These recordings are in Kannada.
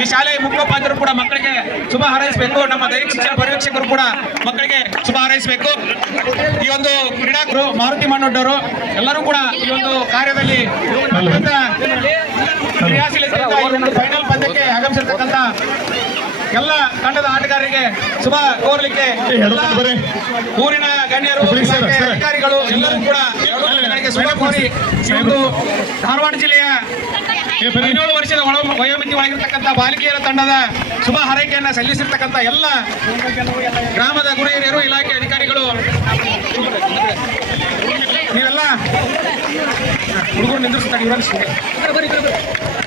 ಈ ಶಾಲೆಯ ಮುಖ್ಯೋಪಾಧ್ಯಾಯರು ಕೂಡ ಮಕ್ಕಳಿಗೆ ಶುಭ ಹಾರೈಸಬೇಕು. ನಮ್ಮ ದೈಹಿಕ ಶಿಕ್ಷಣ ಪರಿವೀಕ್ಷಕರು ಕೂಡ ಮಕ್ಕಳಿಗೆ ಶುಭ ಹಾರೈಸಬೇಕು. ಈ ಒಂದು ಕ್ರೀಡಾಕರು ಮಾರುತಿ ಮಣ್ಣೊಡ್ಡವರು ಎಲ್ಲರೂ ಕೂಡ ಈ ಒಂದು ಕಾರ್ಯದಲ್ಲಿ ಫೈನಲ್ ಪಂದ್ಯಕ್ಕೆ ಆಗಮಿಸಿರ್ತಕ್ಕಂಥ ಎಲ್ಲ ತಂಡದ ಆಟಗಾರರಿಗೆ ಶುಭ ಕೋರಲಿಕ್ಕೆ ಊರಿನ ಗಣ್ಯರು. ಅಧಿಕಾರಿಗಳು ಎಲ್ಲರೂ ಕೂಡ ಶುಭ ಕೋರಿ ಧಾರವಾಡ ಜಿಲ್ಲೆಯ ಹದಿನೇಳು ವರ್ಷದ ಒಳ ವಯೋಮಿತಿವಾಗಿರ್ತಕ್ಕಂಥ ಬಾಲಿಕೆಯರ ತಂಡದ ಶುಭ ಹಾರೈಕೆಯನ್ನ ಸಲ್ಲಿಸಿರ್ತಕ್ಕಂಥ ಎಲ್ಲ ಗ್ರಾಮದ ಗುರು ಹಿರಿಯರು ಇಲಾಖೆ ಅಧಿಕಾರಿಗಳು. ನೀವೆಲ್ಲ ಹುಡುಗರು ನಿಂದಿರ್ಸ್ತಾರೆ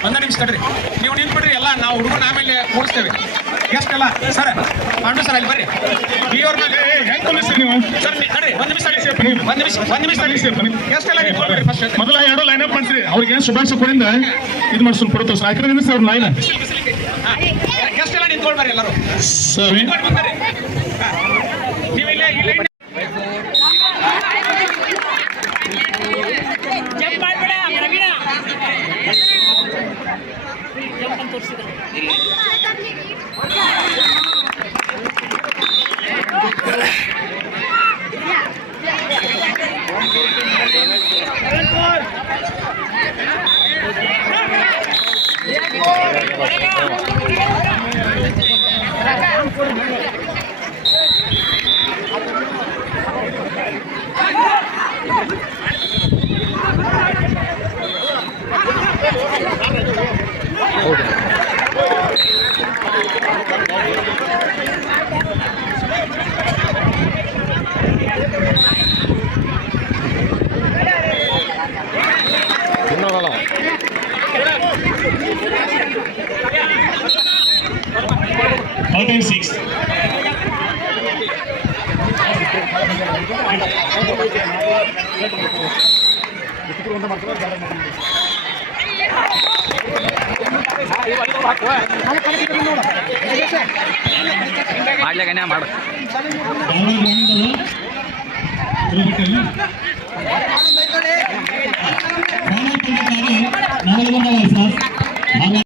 ಒಂದ ನಿಮಿಷ ತಡ್ರಿ. ನೀವು ನಿಂತ್ಬಿಡ್ರಿ ಎಲ್ಲ ನಾವು ಹುಡುಗರನ್ನ ಆಮೇಲೆ ಕೂಡಿಸ್ತೇವೆ ಎಷ್ಟೆಲ್ಲ ಸರ್ ಪಾಂಡು ಸರ್ ಅಲ್ಲಿ ಬರ್ರಿ. ನೀವು? ಸರ್ ಒಂದ್ ನಿಮಿಷ ಒಂದು ಒಂದ್ ನಿಮಿಷ ಒಂದು ನಿಮಿಷ ಎಷ್ಟೆಲ್ಲ ಫಸ್ಟ್ ಮೊದಲ ಅಪ್ ಮಾಡ್ತೀರಿ ಅವ್ರಿಗೆ ಶುಭಾಶಯ ಕೊಡಿಂದ ಇದು ಮಾಡ್ಸೋಣ ಬರುತ್ತೆ ಸರ್. ಯಾಕಂದ್ರೆ ಸರ್ ಎಲ್ಲರೂ. ಸರಿ. ಮಾಡ್ಲಿಕ್ಕೆ ಮಾಡು ಹೋಗಿದ್ದಾಗತ್ತಾರೆ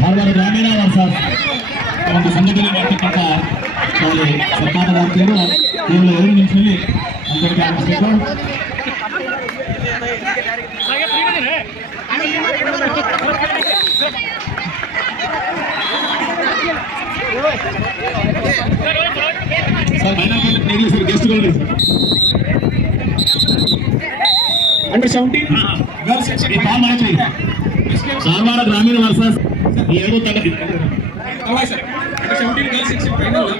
ಧಾರವಾಡ ಗ್ರಾಮೀಣ ವರ್ಸಸ್ ಒಂದು ಸಂಘಟನೆ ಮಾಡ್ತಕ್ಕಂಥ ಶಾಲೆ ಸರ್ಕಾರದ ವತಿಯಿಂದ ಕೇವಲ ಎರಡು ನಿಮಿಷದಲ್ಲಿ ಅಂಗಡಿಗೆ ಆಗಮಿಸಬೇಕು ಸರ್ ಫೈನಲ್ ಪಂದ್ಯ ನೀಡಿ sir ಗೆಸ್ಟ್ಗಳು under seventeen girls section ಈ ಕಾಲ್ ಮಾಡ್ತೀವಿ ಧಾರವಾಡ ಗ್ರಾಮೀಣ ವರ್ಸಸ್ ಈ ಎರಡು ತಂಡ ಅವಾಯ್ sir under seventeen girls section final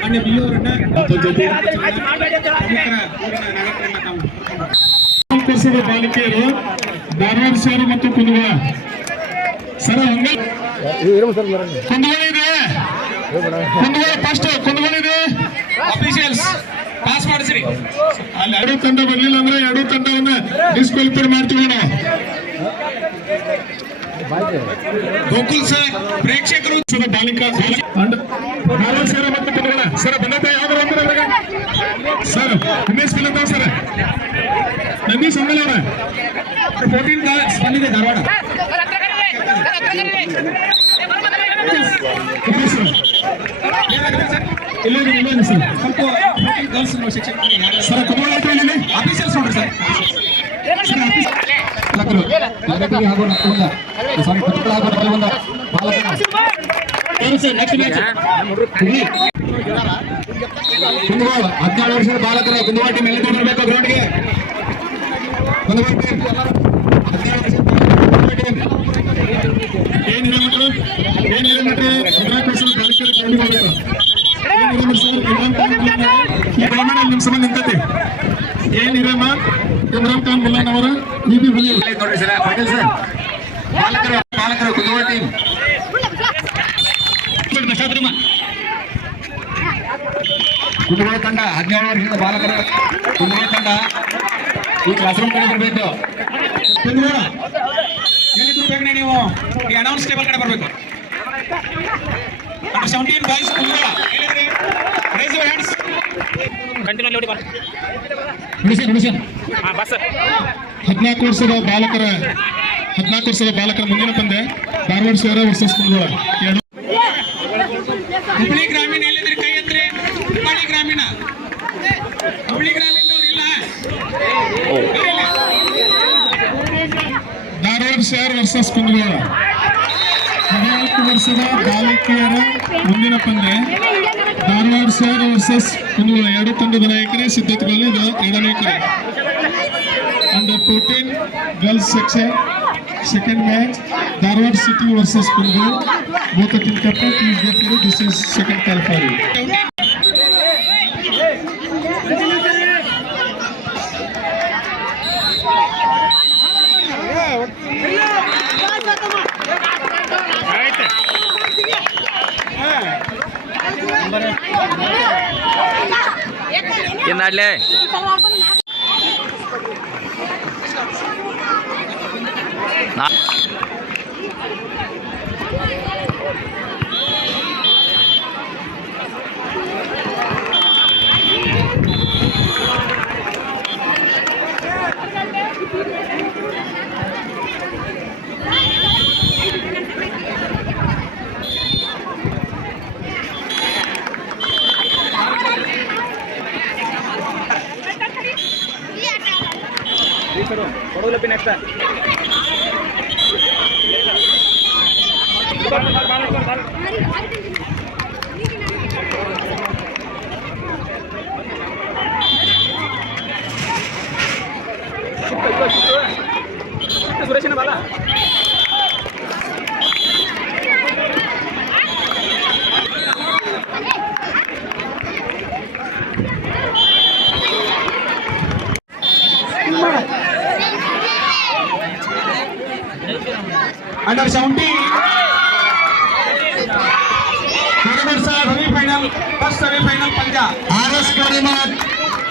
ಮಾನ್ಯ ಬಿ ಅವರನ್ನ ಮತ್ತು ಜೊತೆ ಪ್ರಮುಖರ ಊರಿನ ನಾಯಕರನ್ನ ತಾವು ವರ್ಷದ ಬಾಲಿಕೆಯರು ಧಾರವಾಡ ಸರ್ ಮತ್ತು ಕುಂದಗೋಳ ಸರ್ ಹಂಗ ಕುಂದಗೋಳ ಇದೆ ಕುಂದಗೋಳ ಫಸ್ಟ್ ಕುಂದಗೋಳ ಇದೆ. ಅಫಿಷಿಯಲ್ಸ್ ಪಾಸ್ ಮಾಡಿಸ್ರಿ. ಅಲ್ಲಿ ಎರಡು ತಂಡ ಬರ್ಲಿಲ್ಲ ಅಂದ್ರೆ ಎರಡು ತಂಡವನ್ನ ಡಿಸ್ಕ್ವಾಲಿಫೈ ಮಾಡ್ತೀವಿ ನಾವು. ಗೋಕುಲ್ ಸರ್ ಪ್ರೇಕ್ಷಕರು ಬಾಲಿಕಾ ತಂಡ ಸ್ವಲ್ಪ ಗರ್ಲ್ಸ್ ಸೆಕ್ಷನ್ ಸರ್ ಕುಂದಗೋಳ ಐತೆ ಇಲ್ಲಿ ಅಫಿಷಿಯಲ್ಸ್ ನೋಡ್ರಿ ಸರ್ ಬಾಲಕರು ತರಗತಿಗೆ ಹಾಗೂ ನಕ್ಕುವಂದ ಸಾರಿ ಪುಸ್ತಕ ಹಾಗೂ ಬರುವಂದ ಬಾಲಕರ ಕುಂದಗೋಳ ಹದಿನೇಳು ವರ್ಷದ ಬಾಲಕರ ಕುಂದಗೋಳ ಟೀಮ್ ಎಲ್ಲ ಬರಬೇಕು ಗ್ರೌಂಡ್ಗೆ ಕುಂದಗೋಳ ಟೀಮ್ ಹದಿನೇಳು ವರ್ಷದ ಕುಂದಗೋಳ ಟೀಮ್ ಏನಿದೆ ಮಕ್ಕಳು ಏನಿದೆ ಮಕ್ಕಳು ಹದಿನಾಲ್ಕು ವರ್ಷದ ಬಾಲಕಿಯರು ಗ್ರೌಂಡಿಗೆ ಹೋಗ್ಬೇಕು ಸಂಬಂಧ ನಿಂತೈತಿ ಏನಿರಮ್ಮ ಇಮ್ರಾನ್ ಖಾನ್ ಮುಲ್ಲಾನ್ ಅವರ ಈ ಬಿ ಹುಲಿ ನೋಡ್ರಿ ಸರ್ ಪಾಟೀಲ್ ಸರ್ ಬಾಲಕರ ಪಾಲಕರ ಕುದುವ ಟೀಮ್ ಕುದುವ ತಂಡ ಹದಿನೇಳು ವರ್ಷದ ಬಾಲಕರ ಕುದುವ ತಂಡ ಈ ಕ್ಲಾಸ್ ರೂಮ್ ಕಡೆ ಬರಬೇಕು ಎಲ್ಲಿದ್ರು ಬೇಗನೆ ನೀವು ಈ ಅನೌನ್ಸ್ ಟೇಬಲ್ ಕಡೆ ಬರಬೇಕು ಸೆವೆಂಟೀನ್ ಬಾಯ್ಸ್ ಕುಂದಗೋಳ ಕಂಟಿನ್ಯೂ ನೋಡಿ ಬಾ. ನುಡಿಸಿ ನುಡಿಸಿ ಹಾ ಬಸ್ ಹದಿನಾಲ್ಕು ವರ್ಷದ ಬಾಲಕರ ಹದಿನಾಲ್ಕು ವರ್ಷದ ಬಾಲಕರ ಮುಂದಿನ ಪಂದ್ಯ ಧಾರವಾಡ ಶಹರ ವರ್ಸಸ್ ಕುಂದಗೋಳ. ಹುಬ್ಳಿ ಗ್ರಾಮೀಣ ಎಲ್ಲಿದ್ರಿ ಕೈ ಎತ್ತರಿ ಹುಬ್ಬಳ್ಳಿ ಗ್ರಾಮೀಣ. ಹುಬ್ಳಿ ಗ್ರಾಮೀಣದವ್ರು ಇಲ್ಲ. ಧಾರವಾಡ ಶಹರ ವರ್ಸಸ್ ಕುಂದಗೋಳ. ಹದಿನಾಲ್ಕು ವರ್ಷದ ಬಾಲಕಿಯರ ಮುಂದಿನ ಪಂದ್ಯ ಧಾರವಾಡ ಶಹರ ವರ್ಸಸ್ ಕುಂದಗೋಳ ಎರಡು ತಂಡದ ನಾಯಕರೇ ಸಿದ್ಧತೆಗಳಲ್ಲಿ ಇದು ಎರಡನೇ ಕರೆ under fourteen girls section second match Dharwad city versus Kundgol both team captain please get ready this is second call for you గొడుగులో pin extra under seventeen semifinal first semifinal ಪಂದ್ಯ R S Kadimath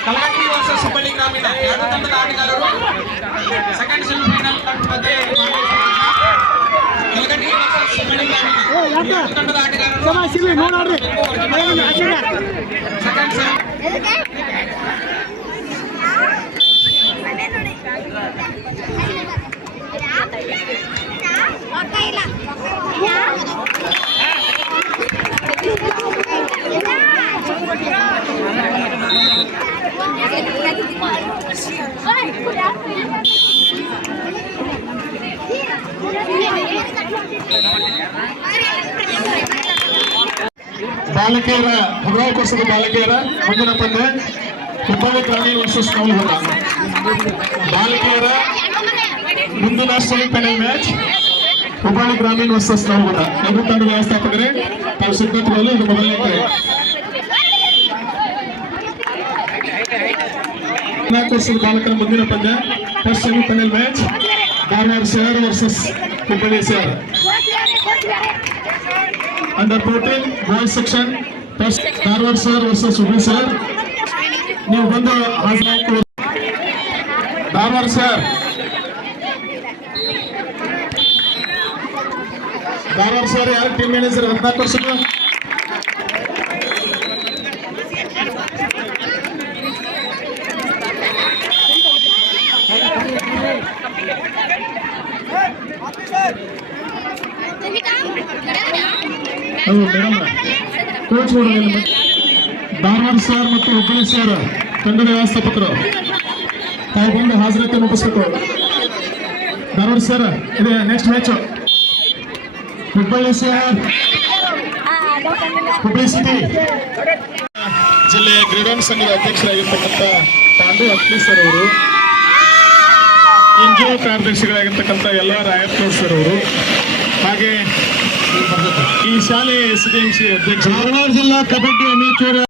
Kalagatti versus Hubballi ಗ್ರಾಮೀಣ ಎರಡು ತಂಡದ ಆಟಗಾರರು ಸೆಕೆಂಡ್ ಸೆಮಿಫೈನಲ್ ಪಂದ್ಯ ಕಲಗಟ್ಟಿ ವರ್ಸಸ್ ಹುಬ್ಬಳ್ಳಿ ಗ್ರಾಮೀಣ ಎರಡು ತಂಡದ ಆಟಗಾರರು ಸೆಕೆಂಡ್ ಸೆಮಿ ಬಾಲಕಿಯರ ಹದಿನಾಲ್ಕು ವರ್ಷದ ಬಾಲಕಿಯರ ಮುಂದಿನ ಪಂದ್ಯ ಹುಬ್ಬಳ್ಳಿ ಗ್ರಾಮೀಣ ವರ್ಸಸ್ ನವಲಗುಂದ ಬಾಲಕಿಯರ ಮುಂದಿನ ಸೆಮಿಫೈನಲ್ ಮ್ಯಾಚ್ ಹುಬ್ಬಳ್ಳಿ ಗ್ರಾಮೀಣ ವರ್ಸಸ್ ನವಲಗುಂದ ಎರಡು ತಂಡ ವ್ಯವಸ್ಥಾಪಕರೇ, ತಾವು ಸಿದ್ಧತೆಗಳಲ್ಲಿ ಇದು ಮೊದಲನೇ ಹದಿನಾಲ್ಕು ವರ್ಷದ ಬಾಲಕರ ಮುಂದಿನ ಪಂದ್ಯ ಫಸ್ಟ್ ಸೆಮಿಫೈನಲ್ ಮ್ಯಾಚ್ ಧಾರವಾಡ ಶಹರ್ versus Hubballi ಶಹರ್ under fourteen boys section first Dharwad sir versus Hubballi sir ನೀವು ಬಂದು ಧಾರವಾಡ ಸರ್ ಧಾರವಾಡ ಸರ್, ಯಾರು ಟೀಮ್ ಮ್ಯಾನೇಜರ್ ಹದಿನಾಲ್ಕು ವರ್ಷದ? ಮೇಡಮ್. ಕೋಚ್ ಧಾರವಾಡ ಸರ್ ಮತ್ತು ಹುಬ್ಬಳ್ಳಿ ಸರ್, ತಂಡದ ವ್ಯವಸ್ಥಾಪಕರು. ತಾವು ಬಂದು ಹಾಜರಾತಿ ಮುಗಿಸ್ಬೇಕು. ಧಾರವಾಡ ಸರ್, ಇದೆ next match Hubballi sir Hubballi city ಜಿಲ್ಲೆಯ ಕ್ರೀಡಾಂಗ ಸಂಘದ ಅಧ್ಯಕ್ಷರಾಗಿರ್ತಕ್ಕಂಥ ಪಾಂಡು ಅಕ್ಲಿ ಸರ್ ಅವರು ಎನ್ ಜಿ ಒ ಕಾರ್ಯದರ್ಶಿಗಳಾಗಿರ್ತಕ್ಕಂಥ ಎಲ್ಲ ರಾಯತ್ನೂರ್ ಸರ್ ಅವರು ಹಾಗೆ ಈ ಶಾಲೆಯ ಎಸ್ ಡಿ ಎಂ ಸಿ ಅಧ್ಯಕ್ಷ ಧಾರವಾಡ ಜಿಲ್ಲಾ ಕಬಡ್ಡಿ ಅಮೇಚೂರ್